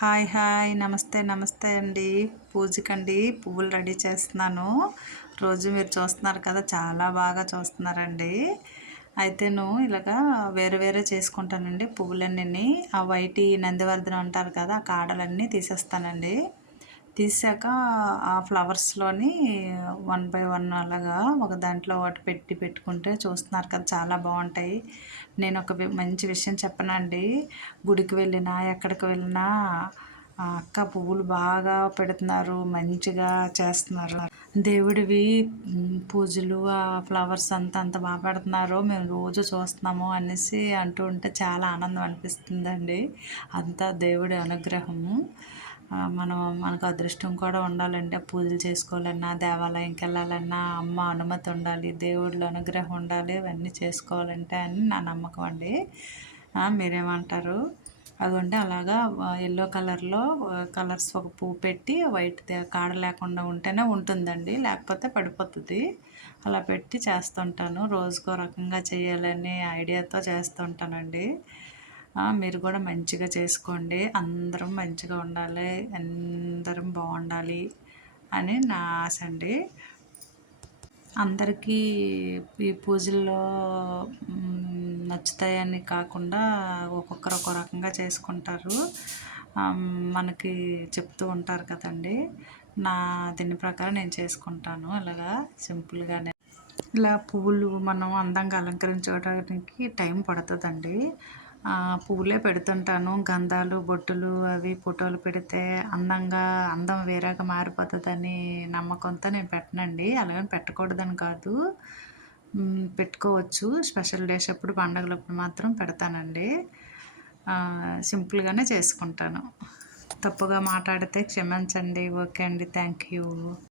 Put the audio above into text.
Hi hi నమస్తే నమస్తే అండి. పూజకండి పువ్వులు రెడీ చేస్తున్నాను. రోజు మీరు చూస్తున్నారు కదా, చాలా బాగా చూస్తున్నారండి. అయితేను ఇలాగా వేరే వేరే చేసుకుంటానండి పువ్వులన్నీ. ఆ వైటి నందివర్ధనం అంటారు కదా, ఆ కాడలన్నీ తీసేస్తానండి. తీసాక ఆ ఫ్లవర్స్లోని వన్ బై వన్ అలాగా ఒక దాంట్లో ఒకటి పెట్టుకుంటే చూస్తున్నారు కదా, చాలా బాగుంటాయి. నేను ఒక మంచి విషయం చెప్పనండి. గుడికి వెళ్ళినా ఎక్కడికి వెళ్ళినా అక్క పువ్వులు బాగా పెడుతున్నారు, మంచిగా చేస్తున్నారు. దేవుడివి పూజలు ఆ ఫ్లవర్స్ అంత బాగా పెడుతున్నారు, మేము రోజు చూస్తున్నాము అనేసి అంటూ ఉంటే చాలా ఆనందం అనిపిస్తుందండి. అంతా దేవుడి అనుగ్రహము. మనకు అదృష్టం కూడా ఉండాలంటే పూజలు చేసుకోవాలన్నా, దేవాలయంకి వెళ్ళాలన్నా అమ్మ అనుమతి ఉండాలి, దేవుళ్ళ అనుగ్రహం ఉండాలి, ఇవన్నీ చేసుకోవాలంటే అని నా నమ్మకం అండి. మీరేమంటారు? అదిగోండి అలాగా ఎల్లో కలర్లో కలర్స్ ఒక పువ్వు పెట్టి వైట్ కాడ లేకుండా ఉంటేనే ఉంటుందండి, లేకపోతే పడిపోతుంది. అలా పెట్టి చేస్తుంటాను. రోజుకో రకంగా చేయాలని ఐడియాతో చేస్తుంటానండి. మీరు కూడా మంచిగా చేసుకోండి. అందరం మంచిగా ఉండాలి, అందరం బాగుండాలి అని నా ఆశ అండి. అందరికీ ఈ పూజల్లో నచ్చుతాయని కాకుండా ఒక్కొక్కరు ఒక్కో రకంగా చేసుకుంటారు. మనకి చెప్తూ ఉంటారు కదండి. దీని ప్రకారం నేను చేసుకుంటాను. ఇలాగా సింపుల్గానే ఇలా పువ్వులు మనం అందంగా అలంకరించుకోవడానికి టైం పడుతుందండి. పువ్వులే పెడుతుంటాను. గంధాలు బొట్టులు అవి ఫోటోలు పెడితే అందం వేరేగా మారిపోతుందని నమ్మకంతో నేను పెట్టనండి. అలాగని పెట్టకూడదని కాదు, పెట్టుకోవచ్చు. స్పెషల్ డేస్ అప్పుడు, పండగలప్పుడు మాత్రం పెడతానండి. సింపుల్గానే చేసుకుంటాను. తప్పుగా మాట్లాడితే క్షమించండి. ఓకే అండి, థ్యాంక్ యూ.